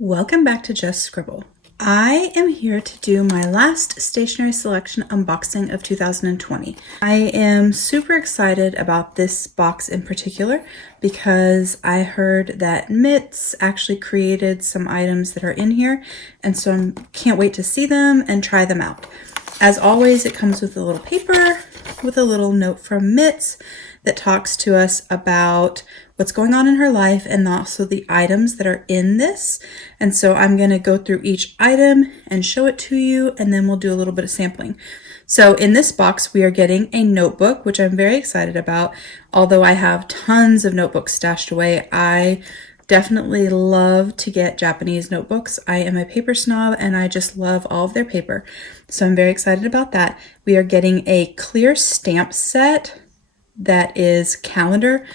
Welcome back to Just Scribble. I am here to do my last stationery selection unboxing of 2020. I am super excited about this box in particular because I heard that Mitts actually created some items that are in here, and so I can't wait to see them and try them out. As always, it comes with a little paper with a little note from Mitts that talks to us about what's going on in her life and also the items that are in this. And so I'm going to go through each item and show it to you, and then we'll do a little bit of sampling. So in this box, we are getting a notebook, which I'm very excited about. Although I have tons of notebooks stashed away, I definitely love to get Japanese notebooks. I am a paper snob and I just love all of their paper. So I'm very excited about that. We are getting a clear stamp set that is calendar.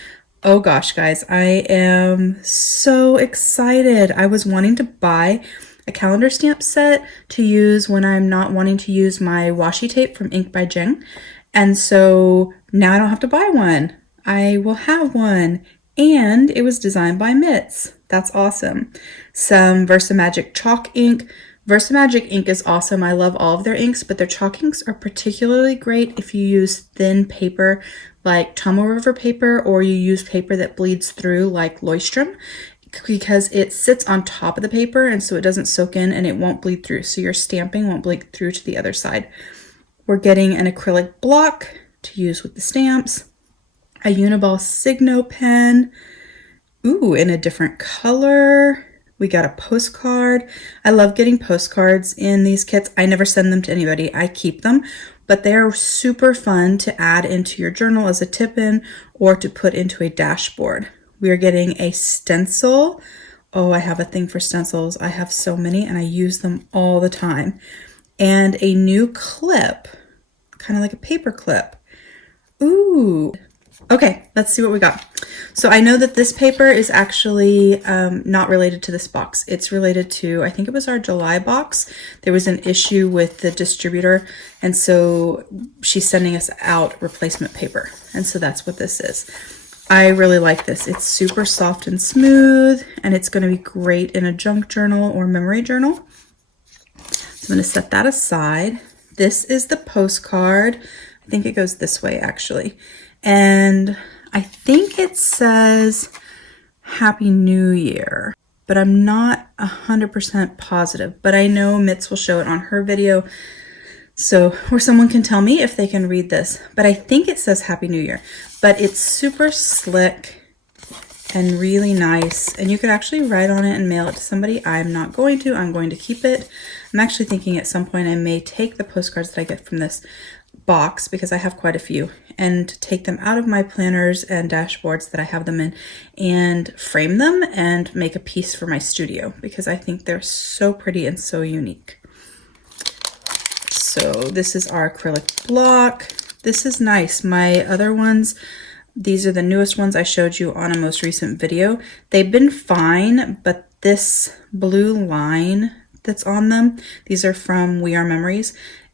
Oh gosh, guys, I am so excited. I was wanting to buy a calendar stamp set to use when I'm not wanting to use my washi tape from Ink by Jing. And so now I don't have to buy one. I will have one. And it was designed by Mitts. That's awesome. Some Versamagic chalk ink. Versamagic ink is awesome. I love all of their inks, but their chalk inks are particularly great if you use thin paper like Tomoe River paper, or you use paper that bleeds through like Leuchtturm, because it sits on top of the paper and so it doesn't soak in and it won't bleed through. So your stamping won't bleed through to the other side. We're getting an acrylic block to use with the stamps, a Uniball Signo pen, ooh, in a different color. We got a postcard. I love getting postcards in these kits. I never send them to anybody. I keep them, but they're super fun to add into your journal as a tip-in or to put into a dashboard. We are getting a stencil. Oh, I have a thing for stencils. I have so many and I use them all the time. And a new clip, kind of like a paper clip. Ooh. Okay, let's see what we got. So I know that this paper is actually not related to this box. It's related to, I think it was our July box. There was an issue with the distributor, and so she's sending us out replacement paper. And so that's what this is. I really like this. It's super soft and smooth, and it's going to be great in a junk journal or memory journal. So I'm going to set that aside. This is the postcard. I think it goes this way, actually. And I think it says Happy New Year, but I'm not 100% positive, but I know Mitts will show it on her video, so, or someone can tell me if they can read this, but I think it says Happy New Year. But it's super slick and really nice, and you could actually write on it and mail it to somebody. I'm not going to. I'm going to keep it. I'm actually thinking at some point I may take the postcards that I get from this box, because I have quite a few, and take them out of my planners and dashboards that I have them in and frame them and make a piece for my studio, because I think they're so pretty and so unique. So this is our acrylic block. This is nice. My other ones, these are the newest ones I showed you on a most recent video. They've been fine, but this blue line that's on them, these are from We Are Memories.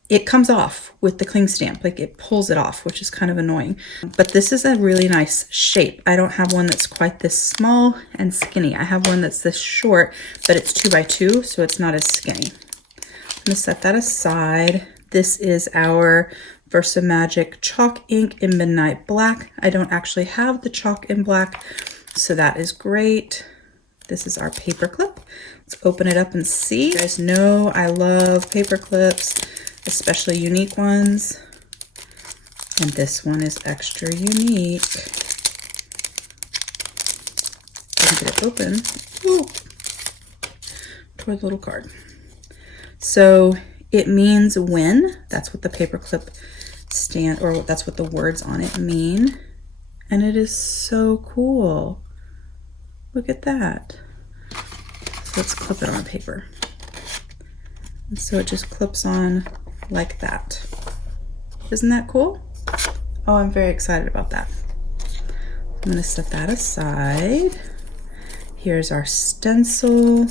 It comes off with the cling stamp, like it pulls it off, which is kind of annoying. But this is a really nice shape. I don't have one that's quite this small and skinny. I have one that's this short, but it's 2x2, so it's not as skinny. I'm gonna set that aside. This is our Versamagic chalk ink in Midnight Black. I don't actually have the chalk in black, so that is great. This is our paper clip. Let's open it up and see. You guys know I love paper clips, especially unique ones. And this one is extra unique. Get it open. Ooh. Toward the little card. So it means win. That's what the paper clip stand, or that's what the words on it mean. And it is so cool. Look at that. So let's clip it on paper. And so it just clips on like that. Isn't that cool? Oh, I'm very excited about that. I'm going to set that aside. Here's our stencil.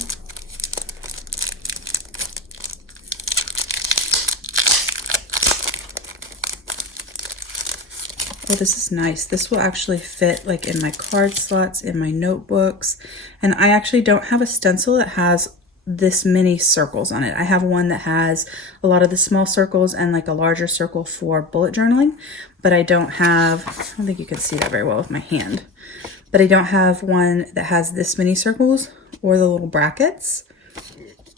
this is nice. This will actually fit like in my card slots, in my notebooks. And I actually don't have a stencil that has this many circles on it. I have one that has a lot of the small circles and like a larger circle for bullet journaling, but I don't think you can see that very well with my hand, but I don't have one that has this many circles or the little brackets.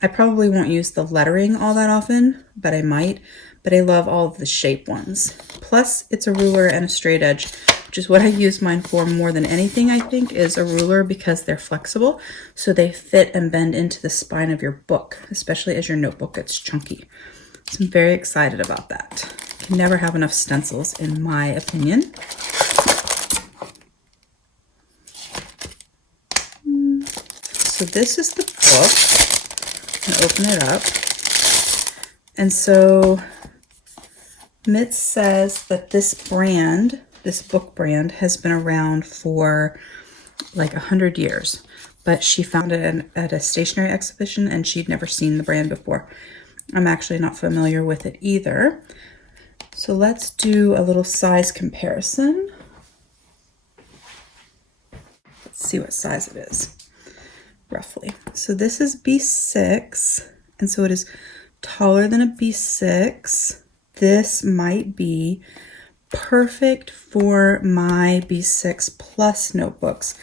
I probably won't use the lettering all that often, but I might, but I love all of the shape ones. Plus it's a ruler and a straight edge, which is what I use mine for more than anything, I think, is a ruler, because they're flexible. So they fit and bend into the spine of your book, especially as your notebook gets chunky. So I'm very excited about that. You can never have enough stencils, in my opinion. So this is the book. I'm gonna open it up. And so Mitz says that this brand, this book brand, has been around for like 100 years, but she found it at a stationery exhibition and she'd never seen the brand before. I'm actually not familiar with it either. So let's do a little size comparison. Let's see what size it is, roughly. So this is B6, and so it is taller than a B6. This might be perfect for my B6 Plus notebooks,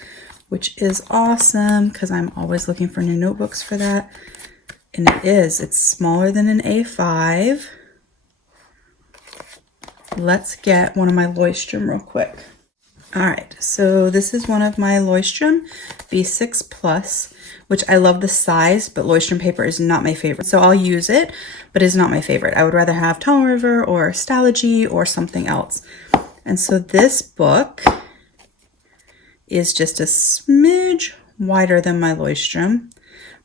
which is awesome because I'm always looking for new notebooks for that. And it's smaller than an A5. Let's get one of my Leuchtturm real quick. All right, so this is one of my Leuchtturm B6 Plus, which I love the size, but Leuchtturm paper is not my favorite. So I'll use it, but it's not my favorite. I would rather have Tunnel River or Stalogy or something else. And so this book is just a smidge wider than my Leuchtturm,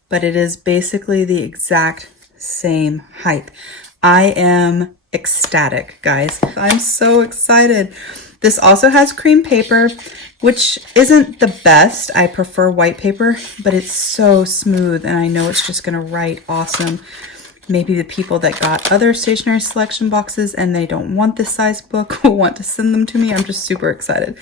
but it is basically the exact same height. I am ecstatic, guys. I'm so excited. This also has cream paper, which isn't the best. I prefer white paper, but it's so smooth and I know it's just gonna write awesome. Maybe the people that got other stationery selection boxes and they don't want this size book will want to send them to me. I'm just super excited.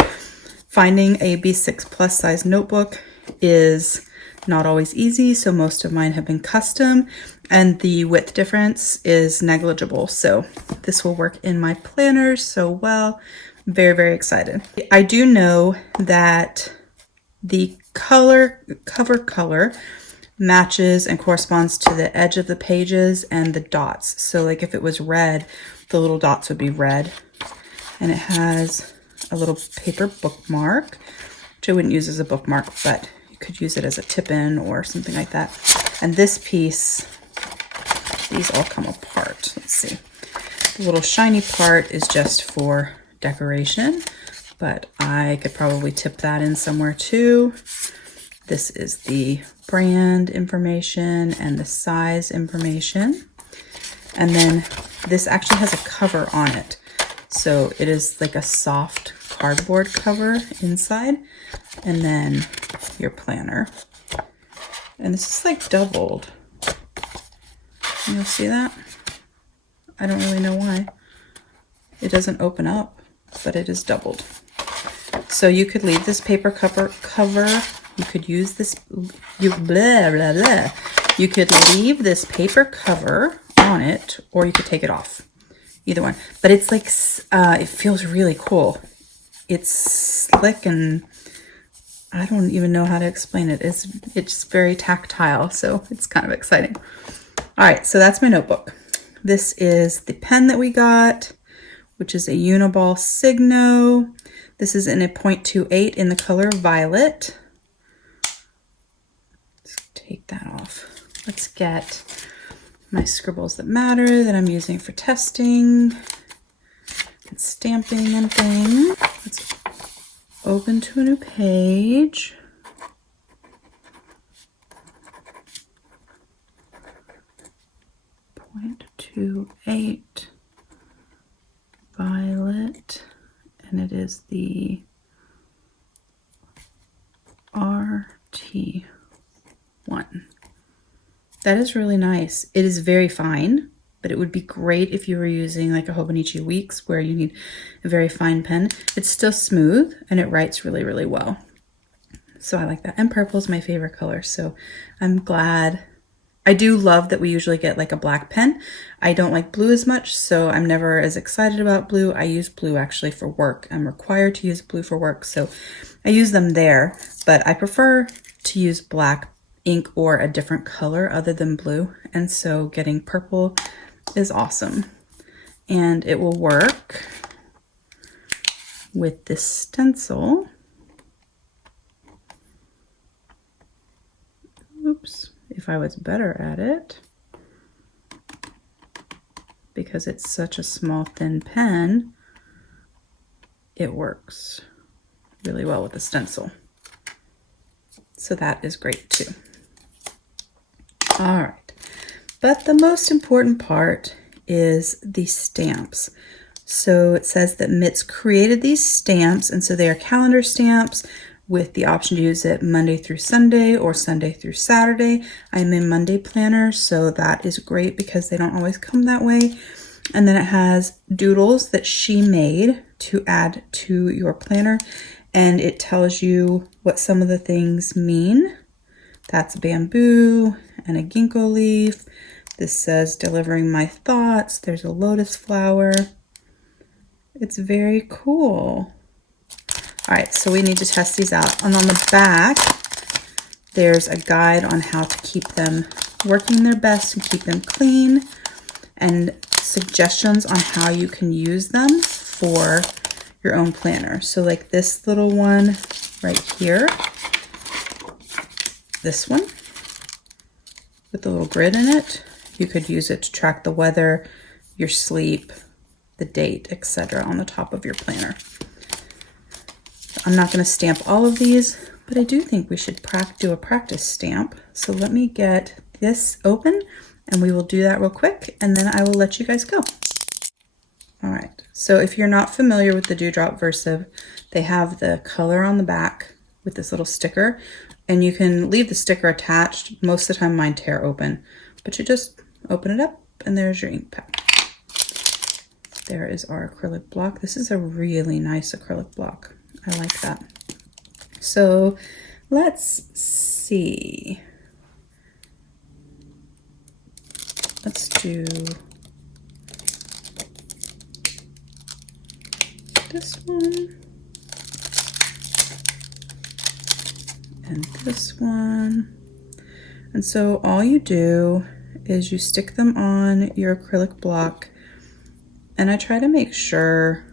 Finding a B6 Plus size notebook is not always easy, so most of mine have been custom, and the width difference is negligible. So this will work in my planners so well. Very, very excited. I do know that the cover color matches and corresponds to the edge of the pages and the dots. So like if it was red, the little dots would be red. And it has a little paper bookmark, which I wouldn't use as a bookmark, but you could use it as a tip-in or something like that. And this piece, these all come apart. Let's see. The little shiny part is just for decoration, but I could probably tip that in somewhere too. This is the brand information and the size information. And then this actually has a cover on it. So it is like a soft cardboard cover inside, and then your planner. And this is like doubled. You'll see that? I don't really know why. It doesn't open up, but it is doubled. So you could leave this paper cover. You could use this, you could leave this paper cover on it, or you could take it off. Either one. But it's like, it feels really cool. It's slick and I don't even know how to explain it. It's very tactile, so it's kind of exciting. All right, so that's my notebook. This is the pen that we got, which is a Uniball Signo. This is in a 0.28 in the color Violet. Let's take that off. Let's get my scribbles that matter that I'm using for testing and stamping and things. Let's open to a new page. .28 Violet, and it is the RT1. That is really nice. It is very fine. but it would be great if you were using like a Hobonichi Weeks where you need a very fine pen. It's still smooth and it writes really, really well. So I like that. And purple is my favorite color, so I'm glad. I do love that we usually get like a black pen. I don't like blue as much, so I'm never as excited about blue. I use blue actually for work. I'm required to use blue for work, so I use them there, but I prefer to use black ink or a different color other than blue, and so getting purple is awesome. And it will work with this stencil. Oops, if I was better at it, because it's such a small thin pen, it works really well with the stencil. So that is great too. All right, but the most important part is the stamps. So it says that Mitz created these stamps, and so they are calendar stamps with the option to use it Monday through Sunday or Sunday through Saturday. I'm in Monday planner, so that is great because they don't always come that way. And then it has doodles that she made to add to your planner, and it tells you what some of the things mean. That's bamboo and a ginkgo leaf. This says delivering my thoughts. There's a lotus flower. It's very cool. All right, so we need to test these out. And on the back, there's a guide on how to keep them working their best and keep them clean, and suggestions on how you can use them for your own planner. So like this little one right here, this one with the little grid in it, you could use it to track the weather, your sleep, the date, etc. on the top of your planner. I'm not going to stamp all of these, but I do think we should do a practice stamp. So let me get this open and we will do that real quick, and then I will let you guys go. All right, so if you're not familiar with the Dewdrop Versive, they have the color on the back with this little sticker, and you can leave the sticker attached. Most of the time mine tear open, but you just open it up and there's your ink pad. There is our acrylic block. This is a really nice acrylic block. I like that. So let's see. Let's do this one and this one. And so all you do is you stick them on your acrylic block, and I try to make sure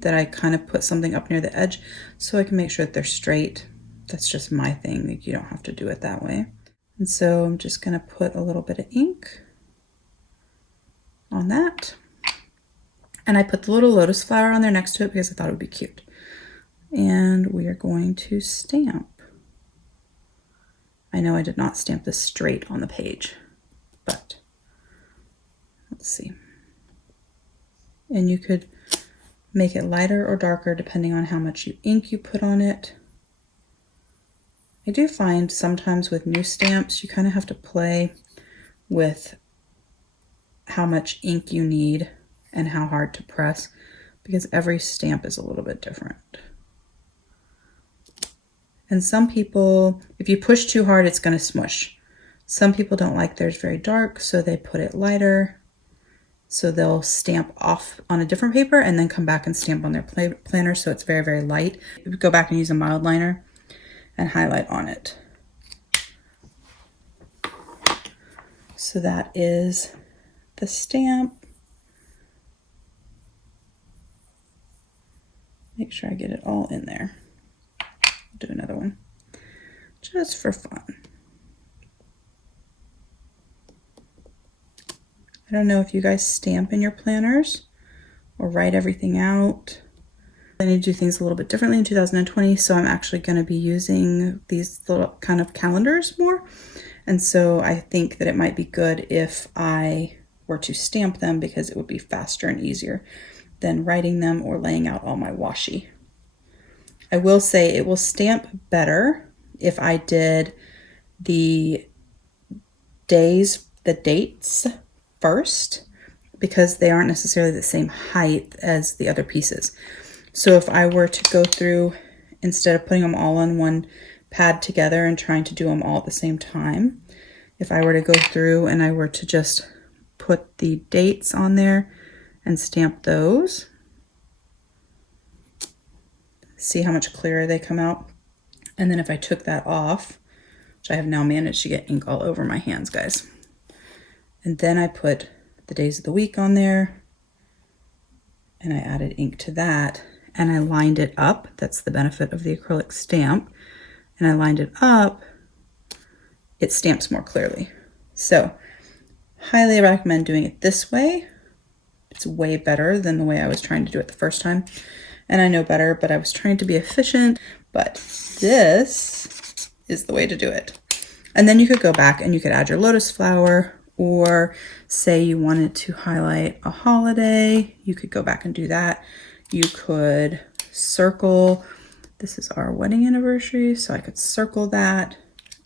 that I kind of put something up near the edge so I can make sure that they're straight. That's just my thing. Like, you don't have to do it that way. And so I'm just going to put a little bit of ink on that. And I put the little lotus flower on there next to it because I thought it would be cute. And we are going to stamp. I know I did not stamp this straight on the page, but let's see. And you could make it lighter or darker depending on how much ink you put on it. I do find sometimes with new stamps, you kind of have to play with how much ink you need and how hard to press, because every stamp is a little bit different. And some people, if you push too hard, it's going to smush. Some people don't like theirs very dark, so they put it lighter. So they'll stamp off on a different paper and then come back and stamp on their planner so it's very, very light. Go back and use a mild liner and highlight on it. So that is the stamp. Make sure I get it all in there. I'll do another one just for fun. I don't know if you guys stamp in your planners or write everything out. I need to do things a little bit differently in 2020, so I'm actually going to be using these little kind of calendars more. And so I think that it might be good if I were to stamp them, because it would be faster and easier than writing them or laying out all my washi. I will say it will stamp better if I did the dates first because they aren't necessarily the same height as the other pieces. So if I were to go through, instead of putting them all on one pad together and trying to do them all at the same time, if I were to go through and I were to just put the dates on there and stamp those, see how much clearer they come out. And then if I took that off, which I have now managed to get ink all over my hands, guys. And then I put the days of the week on there and I added ink to that and I lined it up. That's the benefit of the acrylic stamp. And I lined it up, it stamps more clearly. So highly recommend doing it this way. It's way better than the way I was trying to do it the first time. And I know better, but I was trying to be efficient, but this is the way to do it. And then you could go back and you could add your lotus flower, or say you wanted to highlight a holiday, you could go back and do that. You could circle, this is our wedding anniversary, so I could circle that,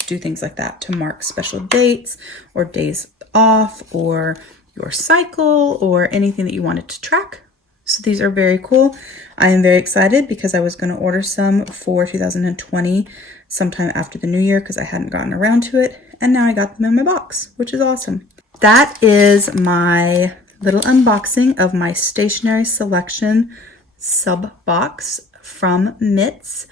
do things like that to mark special dates or days off or your cycle or anything that you wanted to track. So these are very cool. I am very excited because I was going to order some for 2020 sometime after the new year because I hadn't gotten around to it. And now I got them in my box, which is awesome. That is my little unboxing of my Stationery Selection sub box from Mitts.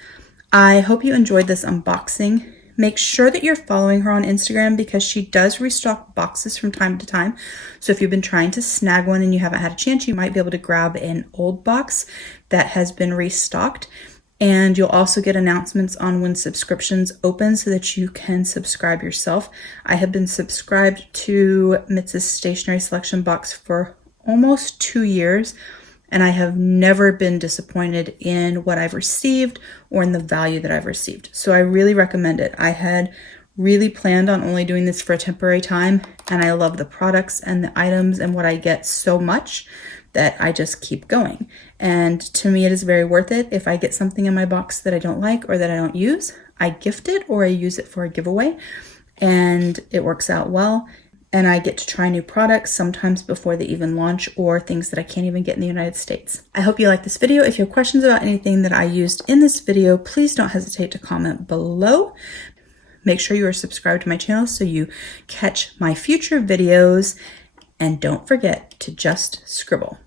I hope you enjoyed this unboxing. Make sure that you're following her on Instagram because she does restock boxes from time to time. So if you've been trying to snag one and you haven't had a chance, you might be able to grab an old box that has been restocked. And you'll also get announcements on when subscriptions open so that you can subscribe yourself. I have been subscribed to Mitts' Stationery Selection box for almost 2 years. And I have never been disappointed in what I've received or in the value that I've received. So I really recommend it. I had really planned on only doing this for a temporary time, and I love the products and the items and what I get so much that I just keep going. And to me, it is very worth it. If I get something in my box that I don't like or that I don't use, I gift it or I use it for a giveaway, and it works out well. And I get to try new products sometimes before they even launch or things that I can't even get in the United States. I hope you like this video. If you have questions about anything that I used in this video, please don't hesitate to comment below. Make sure you are subscribed to my channel so you catch my future videos. And don't forget to just scribble.